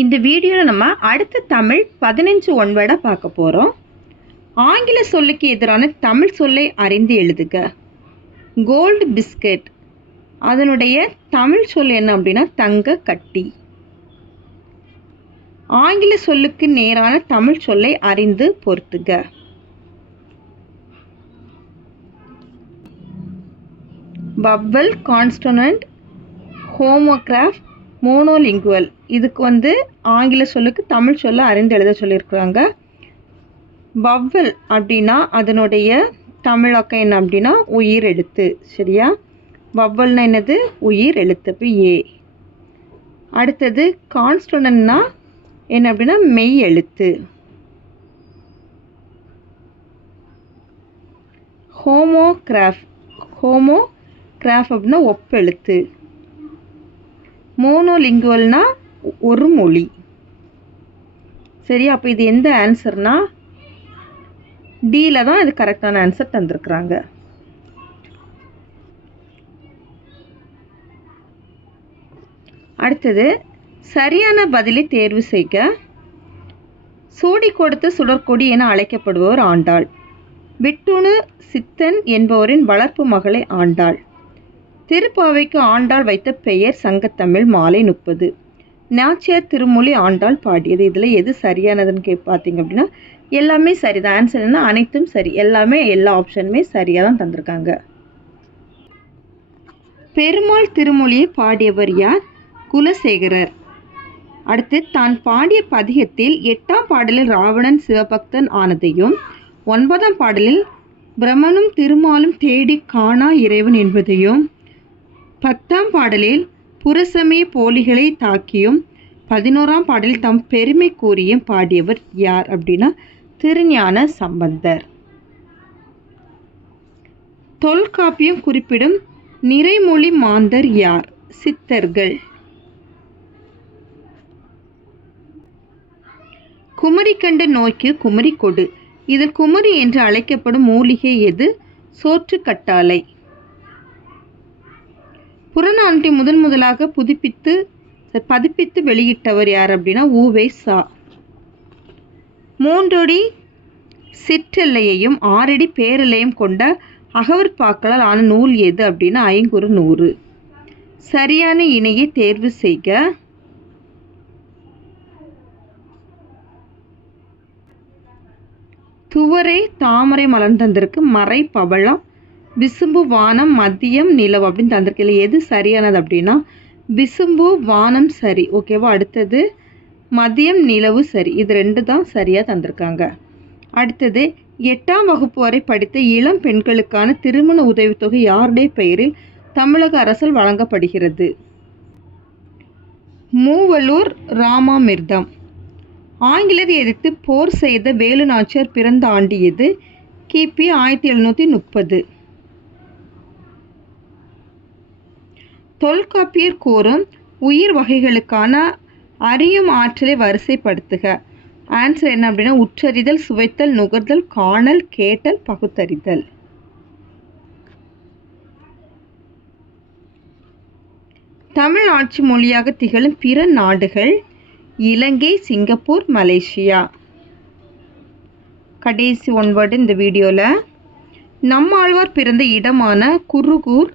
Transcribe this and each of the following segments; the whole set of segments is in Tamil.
இந்த வீடியோவில் நம்ம அடுத்த தமிழ் 15 ஒன்வேர்டை பார்க்க போகிறோம். ஆங்கில சொல்லுக்கு எதிரான தமிழ் சொல்லை அறிந்து எழுதுக. கோல்டு பிஸ்கட், அதனுடைய தமிழ் சொல் என்ன அப்படின்னா தங்க கட்டி. ஆங்கில சொல்லுக்கு நேரான தமிழ் சொல்லை அறிந்து பொறுத்துக. Vowel, consonant, homograph, monolingual. இதுக்கு ஆங்கில சொல்லுக்கு தமிழ் சொல்ல அறிந்து எழுத சொல்லியிருக்கிறாங்க. வவ்வல் அப்படின்னா அதனுடைய தமிழாக்கம் என்ன அப்படின்னா உயிர் எழுத்து. சரியா? வவ்வல்னா என்னது? உயிர் எழுத்து. இப்போ ஏ. அடுத்தது கான்ஸ்டனன்ட்னா என்ன அப்படின்னா மெய் எழுத்து. ஹோமோகிராஃப் அப்படின்னா ஒப்பெழுத்து. மோனோலிங்குவல்னா ஒரு மொழி. சரி, அப்போ இது எந்த ஆன்சர்னா டியில் தான் இது கரெக்டான ஆன்சர் தந்திருக்கிறாங்க. அடுத்தது சரியான பதிலை தேர்வு செய்க. சூடி கொடுத்த சுடற்கொடி என அழைக்கப்படுபவர் ஆண்டாள். விட்டுணு சித்தன் என்பவரின் வளர்ப்பு மகளை ஆண்டாள். திருப்பாவைக்கு ஆண்டாள் வைத்த பெயர் சங்கத்தமிழ் மாலை 30. நாச்சியார் திருமொழி ஆண்டாள் பாடியது. இதில் எது சரியானதுன்னு பார்த்தீங்க அப்படின்னா எல்லாமே சரிதான். ஆன்சர் என்ன? அனைத்தும் சரி. எல்லா ஆப்ஷனுமே சரியாக தான் தந்திருக்காங்க. பெருமாள் திருமொழியை பாடியவர் யார்? குலசேகரர். அடுத்து தான் பாடிய பதிகத்தில் 8ஆம் பாடலில் ராவணன் சிவபக்தன் ஆனதையும் 9ஆம் பாடலில் பிரமனும் திருமாலும் தேடி காணா இறைவன் என்பதையும் 10ஆம் பாடலில் புறசமய போலிகளை தாக்கியும் 11ஆம் பாடலில் தம் பெருமை கூறியும் பாடியவர் யார் அப்படின்னா திருஞான சம்பந்தர். தொல்காப்பியம் குறிப்பிடும் நிறைமொழி மாந்தர் யார்? சித்தர்கள். குமரி கண்ட நோய்க்கு குமரி கொடு. இதில் குமரி என்று அழைக்கப்படும் மூலிகை எது? சோற்று கட்டாழை. புறநானூற்றை முதலாக பதிப்பித்து வெளியிட்டவர் யார் அப்படின்னா உ.வே. சா. 3 அடி சிற்றெல்லையையும் 6 அடி பேரெல்லையும் கொண்ட அகவற்பாக்களால் ஆன நூல் எது அப்படின்னா ஐங்குறு நூறு. சரியான இணையை தேர்வு செய்க. துவரை தாமரை மலர்ந்து தந்திருக்கு. மறை பவளம், விசும்பு வானம், மதியம் நிலவு அப்படின்னு தந்திருக்கு. எது சரியானது அப்படின்னா விசும்பு வானம் சரி. ஓகேவா? அடுத்தது மதியம் நிலவு சரி. இது 2 தான் சரியாக தந்திருக்காங்க. அடுத்தது 8ஆம் வகுப்பு வரை படித்த இளம் பெண்களுக்கான திருமண உதவித்தொகை யாருடைய பெயரில் தமிழக அரசால் வழங்கப்படுகிறது? மூவலூர் ராமாமிர்தம். ஆங்கிலத்தை எதிர்த்து போர் செய்த வேலு நாச்சியார் பிறந்த ஆண்டு எது? கிபி 1730. தொல்காப்பியர் கூறும் உயிர் வகைகளுக்கான அறியும் ஆற்றலை வரிசைப்படுத்துக. ஆன்சர் என்ன அப்படின்னா உற்றறிதல், சுவைத்தல், நுகர்தல், காணல், கேட்டல், பகுத்தறிதல். தமிழ் ஆட்சி மொழியாக திகழும் பிற நாடுகள் இலங்கை, சிங்கப்பூர், மலேசியா. கடைசி ஒன்வேர்டு இந்த வீடியோவில். நம்மாழ்வார் பிறந்த இடமான குருகூர்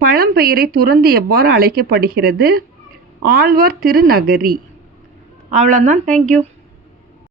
பழம்பெயரை துறந்து எவ்வாறு அழைக்கப்படுகிறது? ஆழ்வார் திருநகரி. அவ்வளோதான். தேங்க்யூ.